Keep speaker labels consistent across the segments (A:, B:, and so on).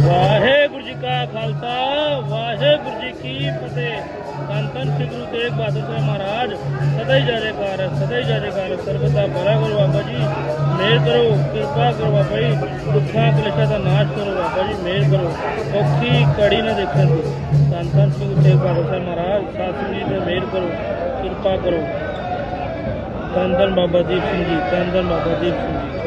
A: ਵਾਹਿਗੁਰੂ ਜੀ ਕਾ ਖਾਲਸਾ ਵਾਹਿਗੁਰੂ ਜੀ ਕੀ ਫਤਿਹ। ਧੰਨ ਧੰਨ ਸ੍ਰੀ ਗੁਰੂ ਤੇਗ ਬਹਾਦਰ ਸਾਹਿਬ ਮਹਾਰਾਜ ਸਦਾ ਹੀ ਜੈਕਾਰ ਹੈ, ਸਦਾ ਹੀ ਜੈ ਜੈਕਾਰ ਹੈ। ਭਲਾ ਕਰੋ ਬਾਬਾ ਜੀ ਮੇਰ ਕਰੋ ਕਿਰਪਾ ਕਰੋ ਬਾਬਾ ਜੀ ਦੁੱਖਾਂ ਕਲੇਸ਼ਾਂ ਦਾ ਨਾਸ਼ ਕਰੋ ਬਾਬਾ ਜੀ ਮਿਹਰ ਕਰੋ ਔਖੀ ਕੜੀ ਨਾ ਦੇਖਣ ਦੀ। ਧੰਨ ਧੰਨ ਸ੍ਰੀ ਗੁਰੂ ਤੇਗ ਬਹਾਦਰ ਸਾਹਿਬ ਮਹਾਰਾਜ ਸਾਸੂ ਜੀ ਤੇ ਮਿਹਰ ਕਰੋ ਕਿਰਪਾ ਕਰੋ। ਧੰਨ ਧੰਨ ਬਾਬਾ ਦੀਪ ਸਿੰਘ ਜੀ ਧੰਨ ਧੰਨ ਬਾਬਾ ਦੀਪ ਸਿੰਘ ਜੀ।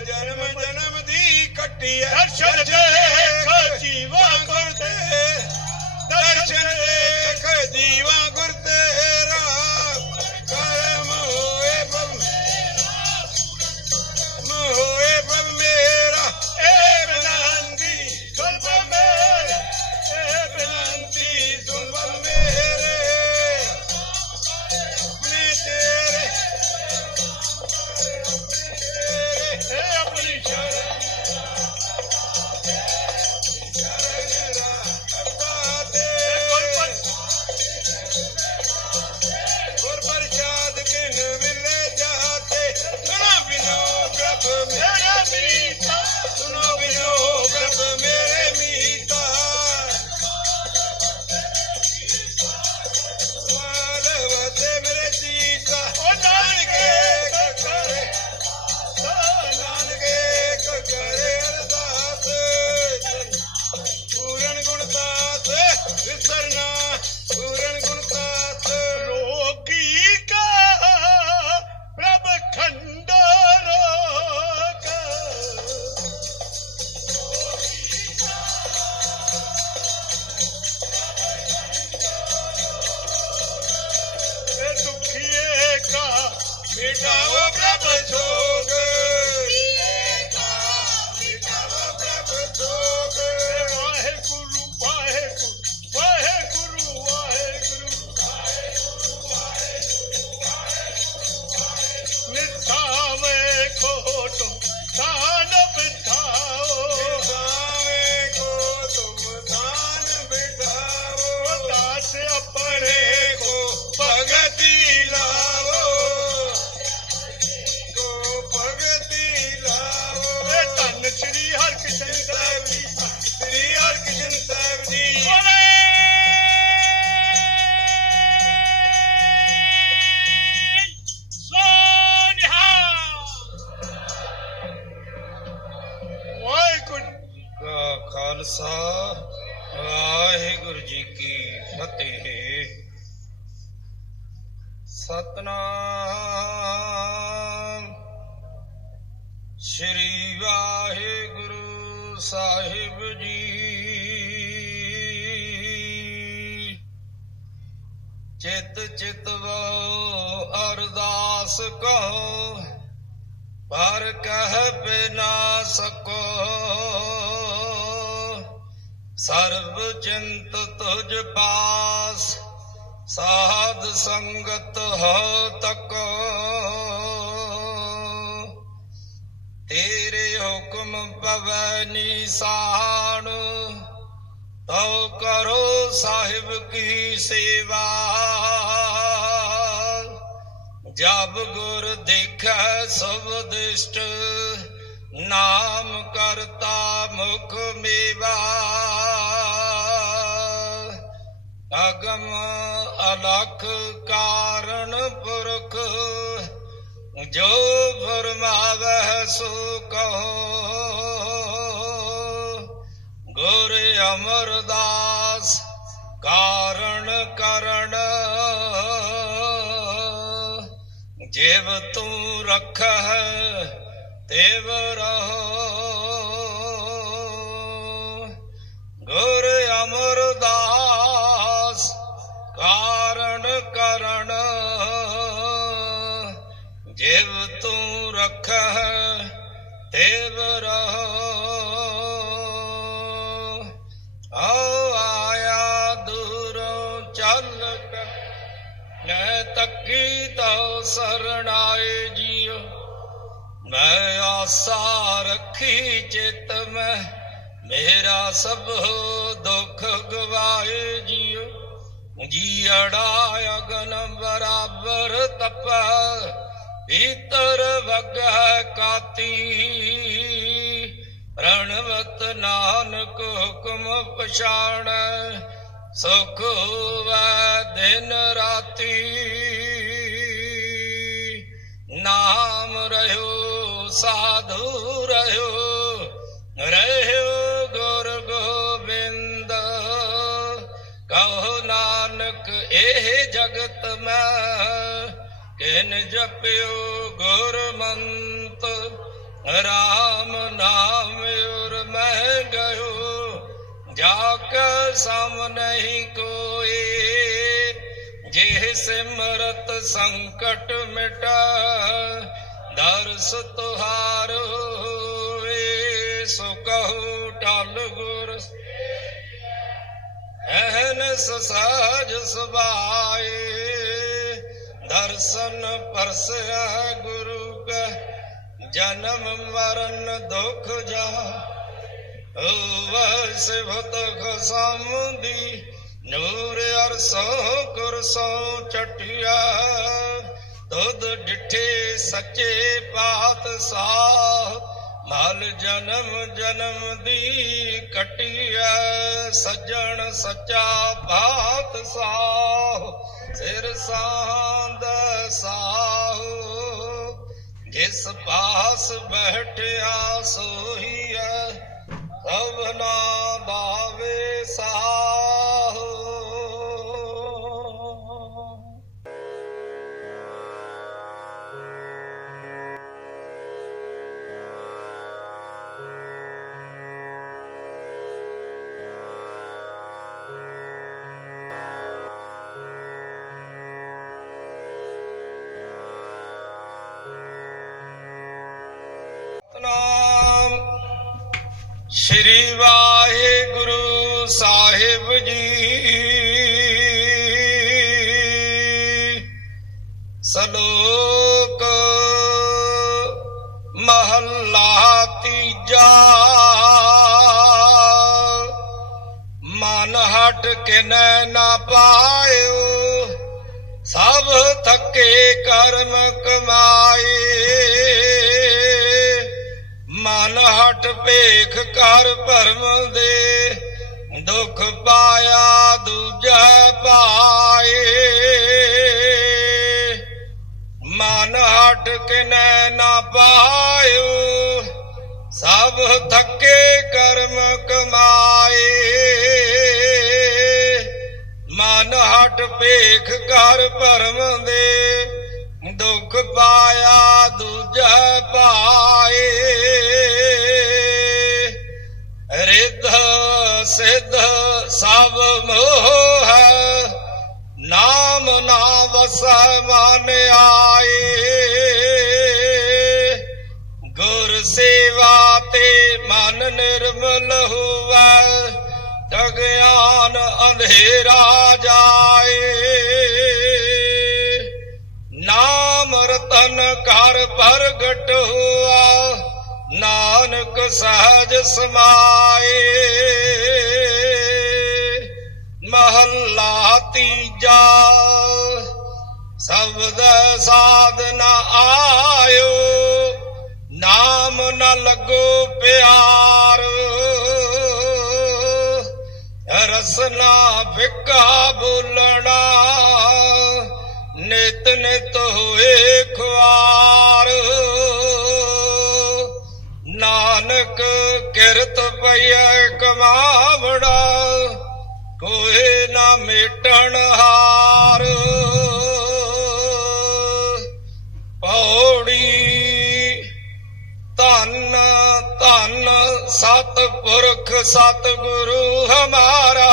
B: ਜਨਮ ਜਨਮ ਦੀ ਕੱਟੀ ਐ
C: ਦਰਸ਼ਨ ਦੇਖ ਜੀਵਾ ਗੁਰ
B: ਤੇ ਦਰਸ਼ਨ ਚਿਤ ਚਿਤਵੋ ਅਰਦਾਸ ਕਹੋ, ਪਰ ਕਹਿ ਬਿਨਾ ਸਕੋ। ਸਰਬ ਚਿੰਤ ਤੁਝ ਪਾਸ, ਸਾਧ ਸੰਗਤ ਹੋ ਤਕੋ। ਤੇਰੇ ਹੁਕਮ ਪਵਨੀ ਨੀਸਾਨ ਤਉ ਕਰੋ ਸਾਹਿਬ ਕੀ ਸੇਵਾ। ਜਬ ਗੁਰ ਦੇਖੈ ਸਭ ਦਿਸ਼ਟ, ਨਾਮ ਕਰਤਾ ਮੁਖ ਮੇਵਾ। ਅਗਮ ਅਲਖ ਕਾਰਨ ਪੁਰਖ, ਜੋ ਫਰਮਾਵਹਿ ਸੋ ਕਹੋ। ਗੁਰ ਅਮਰਦਾਸ, ਕਾਰਣ ਕਰਨ। ਜਿਵ ਤੂੰ ਰਖਹਿ, ਤੇਵ ਰਹੋ। ਗੁਰ ਅਮਰਦਾਸ, ਕਾਰਣ ਕਰਨ। ਜਿਵ ਤੂੰ ਰਖਹਿ, ਤੇਵ ਰਹੋ। ਮੈਂ ਆਸਾ ਰੱਖੀ ਚਿਤ ਮੈਂ, ਮੇਰਾ ਸਭ ਦੁੱਖ ਗਵਾਏ ਜੀਓ। ਜੀੜਾ ਅਗਨ ਬਰਾਬਰ ਤਪ ਭੀਤਰ ਵਗੈ ਕਾਤੀ। ਰਣਵਤ ਨਾਨਕ ਹੁਕਮ ਪਛਾਣ, ਸੁਖ ਹੋਵੈ ਦਿਨ ਰਾਤੀ। ਨਾਮ ਰਹਿਓ ਸਾਧੂ ਰਹਿਓ ਰਹਿਓ ਗੁਰ ਗੋਬਿੰਦ। ਕਹੋ ਨਾਨਕ, ਇਹ ਜਗਤ ਮੈਂ ਕਿਨ ਜਪਿਓ ਗੁਰ ਮੰਤ ਰਾਮ ਨਾਮ ਉਰ ਮੈਂ ਗਇਓ ਜਾ ਕੇ ਸਮ ਨਹੀਂ ਕੋਏ ਜੇ ਸਿਮਰਤ ਸੰਕਟ ਮਿਟਾ ਦਰਸ ਤੁਹਾਰ ਹੋਏ ਸੋ ਕਹੋ ਟਲ ਗੁਰ। ਅਹਨਸ ਸਾਜ ਸੁਭਾਏ, ਦਰਸ਼ਨ ਪਰਸੈ ਗੁਰੂ ਕਾ, ਜਨਮ ਮਰਨ ਦੁਖ ਜਾ ਹੋਵ ਸਿਵਤ ਖਸਮਦੀ, ਨੂਰ ਅਰਸੋ ਕੁਰਸੋ ਚਟਿਆ। ਦੁੱਧ ਡਿਠੇ ਸੱਚੇ ਪਾਤਸ਼ਾਹ ਮਲ ਜਨਮ ਜਨਮ ਦੀ ਕਟਿਆ ਸੱਜਣ ਸੱਚਾ ਪਾਤਸ਼ਾਹ। ਸਿਰ ਸਾਂਦ ਸਾਹੋ, ਜਿਸ ਪਾਸ ਬੈਠਿਆ ਸੋਹੀਐ ਸਭਨਾ ਬਾਵੇ ਸਾਹ। ਸ਼੍ਰੀ ਵਾਹਿਗੁਰੂ ਸਾਹਿਬ ਜੀ। ਸਲੋਕ ਮਹੱਲਾ ਤੀਜਾ। ਮਨ ਹਟ ਕਿਨੈ ਨਾ ਪਾਇਓ, ਸਭ ਥੱਕੇ ਕਰਮ ਕਮਾਏ। ਹਟ ਭੇਖ ਕਰ ਭਰਮ ਦੇ, ਦੁੱਖ ਪਾਇਆ ਦੂਜਾ ਪਾਏ। ਮਨ ਹਟ ਕਿਨੈ ਨਾ ਪਾਇਓ, ਸਭ ਥੱਕੇ ਕਰਮ ਕਮਾਏ। ਮਨ ਹਟ ਭੇਖ ਕਰ ਭਰਮ ਨਿਰਮਲ ਹੋਵੈ ਤਗਿਆਨ ਅੰਧੇਰਾ ਜਾਏ। ਨਾਮ ਰਤਨ ਘਰ ਪ੍ਰਗਟ ਹੁਆ, ਨਾਨਕ ਸਹਜ ਸਮਾਏ। ਮਹੱਲਾ ਤੀਜਾ, ਸਬਦ ਸਾਧਨਾ ਆਇਓ। ਨਾਮ ਨਾ ਲੱਗੋ ਪਿਆਰ। ਰਸਨਾ ਵਿਕਾ ਬੋਲਣਾ। ਨਿਤ ਨਿਤ ਹੋਏ ਖੁਆਰ। ਨਾਨਕ ਕਿਰਤ ਪਈਐ ਕਮਾਵੜਾ ਕੋਏ ਨਾ ਮੇਟਣ ਹਾਰ। ਸਤਿਪੁਰਖ ਸਤਿਗੁਰੂ ਹਮਾਰਾ,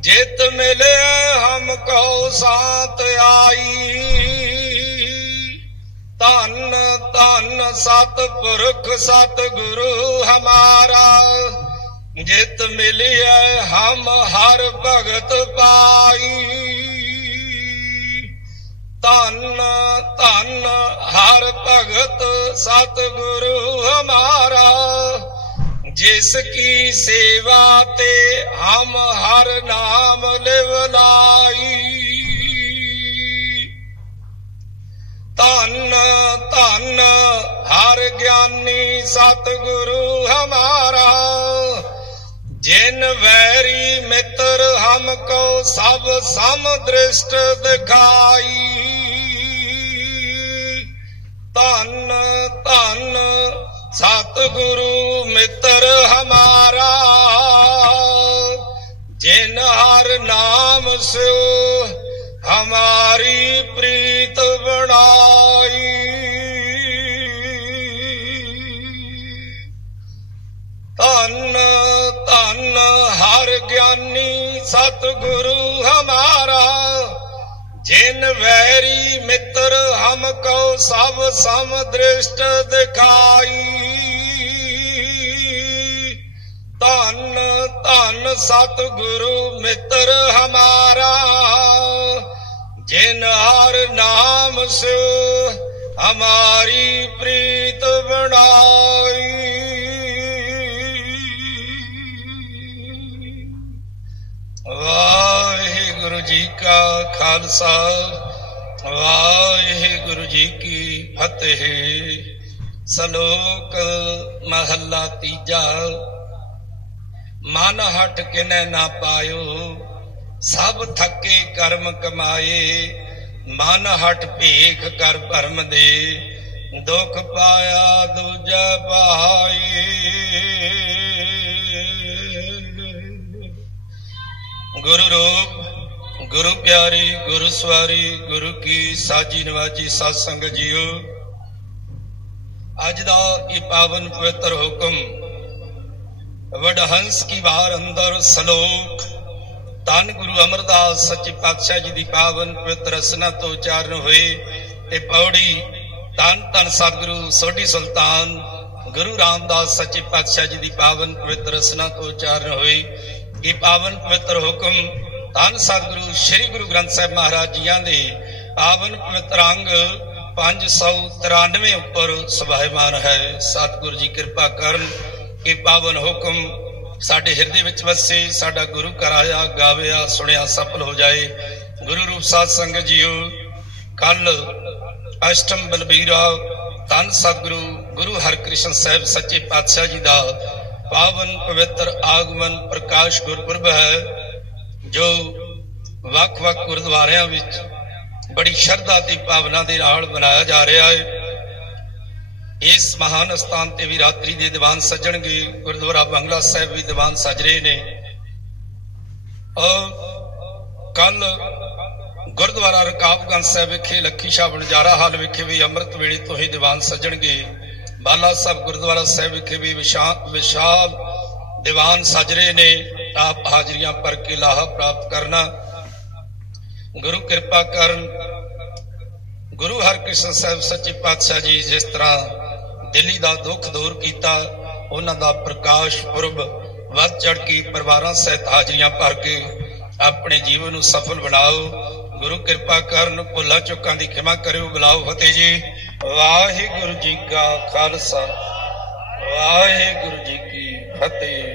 B: ਜਿਤ ਮਿਲੇ ਹਮ ਕੋ ਸਾਥ ਆਈ। ਧੰਨ ਧੰਨ ਸਤਿਪੁਰਖ ਸਤਿਗੁਰੂ ਹਮਾਰਾ, ਜਿਤ ਮਿਲਿਆ ਹਮ ਹਰ ਭਗਤ ਪਾਈ। ਧੰਨ ਧੰਨ ਹਰ ਭਗਤ ਸਤਿਗੁਰੂ ਹਮਾਰਾ ਜਿਸ ਕੀ ਸੇਵਾ ਤੇ ਹਮ ਹਰ ਨਾਮ ਲਿਵਲਾਈ। ਧੰਨ ਧੰਨ ਹਰ ਗਿਆਨੀ ਸਤਿਗੁਰੂ ਹਮਾਰਾ, ਜਿਨ ਵੈਰੀ ਮਿੱਤਰ ਹਮ ਕੋ ਸਭ ਸਮ ਦ੍ਰਿਸ਼ਟ ਦਿਖਾਈ। ਧੰਨ ਧੰਨ ਸਤਿਗੁਰੂ ਮਿੱਤਰ ਹਮਾਰਾ, ਜਿਨ ਹਰ ਨਾਮ ਸਿਓ ਹਮਾਰੀ ਪ੍ਰੀਤ ਬਣਾਈ। ਧੰਨ ਧੰਨ ਹਰ ਗਿਆਨੀ ਸਤਿਗੁਰੂ ਹਮਾਰਾ, ਜਿਨ ਵੈਰੀ ਮਿੱਤਰ ਹਮ ਕੋ ਸਭ ਸਮ ਗੁਰੂ ਮਿੱਤਰ ਹਮਾਰਾ, ਜਿਨ ਹਰ ਨਾਮ ਸਿਓ ਹਮਾਰੀ ਪ੍ਰੀਤ ਬਣਾਈ। ਵਾਹਿਗੁਰੂ ਜੀ ਕਾ ਖਾਲਸਾ, ਵਾਹਿਗੁਰੂ ਜੀ ਕੀ ਫਤਿਹ। ਸ਼ਲੋਕ ਮਹੱਲਾ ਤੀਜਾ। ਮਨ ਹਟ ਕਿਨੈ ਨਾ ਪਾਇਓ, ਸਭ ਥੱਕੇ ਕਰਮ ਕਮਾਏ, ਮਨ ਹਟ ਭੀਖ ਕਰ ਭਰਮ ਦੇ, ਦੁਖ ਪਾਇਆ ਦੂਜਾ ਪਾਈ ਗੁਰੂ ਰੂਪ, ਗੁਰੂ ਪਿਆਰੀ, ਗੁਰੂ ਸਵਾਰੀ, ਗੁਰੂ ਕੀ ਸਾਜੀ ਨਵਾਜੀ ਸਤ ਸੰਗਤ ਜੀਓ। ਅੱਜ ਦਾ ਇਹ ਪਾਵਨ ਪਵਿੱਤਰ ਹੁਕਮ ਵਡਹੰਸ ਕੀ ਵਾਰ ਅੰਦਰ ਸਲੋਕ। ਧੰਨ ਗੁਰੂ ਅਮਰਦਾਸ ਸੱਚੇ ਪਾਤਸ਼ਾਹ ਜੀ ਦੀ ਪਾਵਨ ਪਵਿੱਤਰ ਰਸਨਾ ਤੋਂ ਉਚਾਰਨ ਹੋਏ ਤੇ ਪੌੜੀ ਧੰਨ ਧੰਨ ਸਤਿਗੁਰੂ ਸੋਢੀ ਸੁਲਤਾਨ ਗੁਰੂ ਰਾਮਦਾਸ ਸੱਚੇ ਪਾਤਸ਼ਾਹ ਜੀ ਦੀ ਪਾਵਨ ਪਵਿੱਤਰ ਰਸਨਾ ਤੋਂ ਉਚਾਰਨ ਹੋਈ ਇਹ ਪਾਵਨ ਪਵਿੱਤਰ ਹੁਕਮ ਧੰਨ ਸਤਿਗੁਰੂ ਸ੍ਰੀ ਗੁਰੂ ਗ੍ਰੰਥ ਸਾਹਿਬ ਮਹਾਰਾਜ ਜੀਆਂ ਦੇ ਪਾਵਨ ਪਵਿੱਤਰ ਅੰਗ 593 ਉੱਪਰ ਸਵਾਹਿਮਾਨ ਹੈ। ਸਤਿਗੁਰੂ ਜੀ ਕਿਰਪਾ ਕਰਨ ਇਹ ਪਾਵਨ ਹੁਕਮ ਸਾਡੇ ਹਿਰਦੇ ਵਿੱਚ ਵਸੇ, ਸਾਡਾ ਗੁਰੂ ਕਰਾਇਆ ਗਾਵਿਆ, ਸੁਣਿਆ, ਸਫਲ ਹੋ ਜਾਏ। ਗੁਰੂ ਰੂਪ ਸਾਧ ਸੰਗਤ ਜੀਓ ਕੱਲ ਅਸ਼ਟਮ ਬਲਬੀਰਾ, ਧੰਨ ਸਤਿਗੁਰੂ, ਗੁਰੂ ਹਰਕ੍ਰਿਸ਼ਨ ਸਾਹਿਬ ਸੱਚੇ ਪਾਤਸ਼ਾਹ ਜੀ ਦਾ ਪਾਵਨ ਪਵਿੱਤਰ ਆਗਮਨ ਪ੍ਰਕਾਸ਼ ਗੁਰਪੁਰਬ ਹੈ, ਜੋ ਵੱਖ-ਵੱਖ ਗੁਰਦੁਆਰਿਆਂ ਵਿੱਚ ਬੜੀ ਸ਼ਰਧਾ ਤੇ ਭਾਵਨਾ ਦੇ ਨਾਲ ਮਨਾਇਆ ਜਾ ਰਿਹਾ ਹੈ। ਇਸ ਮਹਾਨ ਸਥਾਨ ਤੇ ਵੀ ਰਾਤਰੀ ਦੇ ਦੀਵਾਨ ਸੱਜਣਗੇ, ਗੁਰਦੁਆਰਾ ਬੰਗਲਾ ਸਾਹਿਬ ਵੀ ਦੀਵਾਨ ਸੱਜ ਰਹੇ ਨੇ। ਔਰ ਕੱਲ ਗੁਰਦੁਆਰਾ ਰਕਾਬਗੰਜ ਸਾਹਿਬ ਵਿਖੇ ਲੱਖੀ ਸ਼ਾਹ ਬਣਜਾਰਾ ਹਾਲ ਵਿਖੇ ਵੀ ਅੰਮ੍ਰਿਤ ਵੇਲੇ ਤੋਂ ਹੀ ਦੀਵਾਨ ਸੱਜਣਗੇ। ਬਾਲਾ ਸਾਹਿਬ ਗੁਰਦੁਆਰਾ ਸਾਹਿਬ ਵਿਖੇ ਵੀ ਵਿਸ਼ਾ- ਵਿਸ਼ਾਲ ਦੀਵਾਨ ਸਜ ਰਹੇ ਨੇ। ਆਪ ਹਾਜ਼ਰੀਆਂ ਭਰ ਕੇ ਲਾਹਾ ਪ੍ਰਾਪਤ ਕਰਨਾ। ਗੁਰੂ ਕਿਰਪਾ ਕਰਨ। ਗੁਰੂ ਹਰਕ੍ਰਿਸ਼ਨ ਸਾਹਿਬ ਸੱਚੇ ਪਾਤਸ਼ਾਹ ਜੀ ਜਿਸ ਤਰ੍ਹਾਂ ਦਿੱਲੀ ਦਾ ਦੁੱਖ ਦੂਰ ਕੀਤਾ, ਉਹਨਾਂ ਦਾ ਪ੍ਰਕਾਸ਼ ਪੁਰਬ ਵੱਧ ਚੜ ਕੇ ਪਰਿਵਾਰਾਂ ਸਹਿਤ ਹਾਜ਼ਰੀਆਂ ਭਰ ਕੇ ਆਪਣੇ ਜੀਵਨ ਨੂੰ ਸਫਲ ਬਣਾਓ। ਗੁਰੂ ਕਿਰਪਾ ਕਰਨ, ਭੁੱਲਾਂ ਚੁੱਕਾਂ ਦੀ ਖਿਮਾ ਕਰਿਓ। ਬੁਲਾਓ ਫਤਿਹ ਜੀ। ਵਾਹਿਗੁਰੂ ਜੀ ਕਾ ਖਾਲਸਾ। ਵਾਹਿਗੁਰੂ ਜੀ ਕੀ ਫਤਿਹ।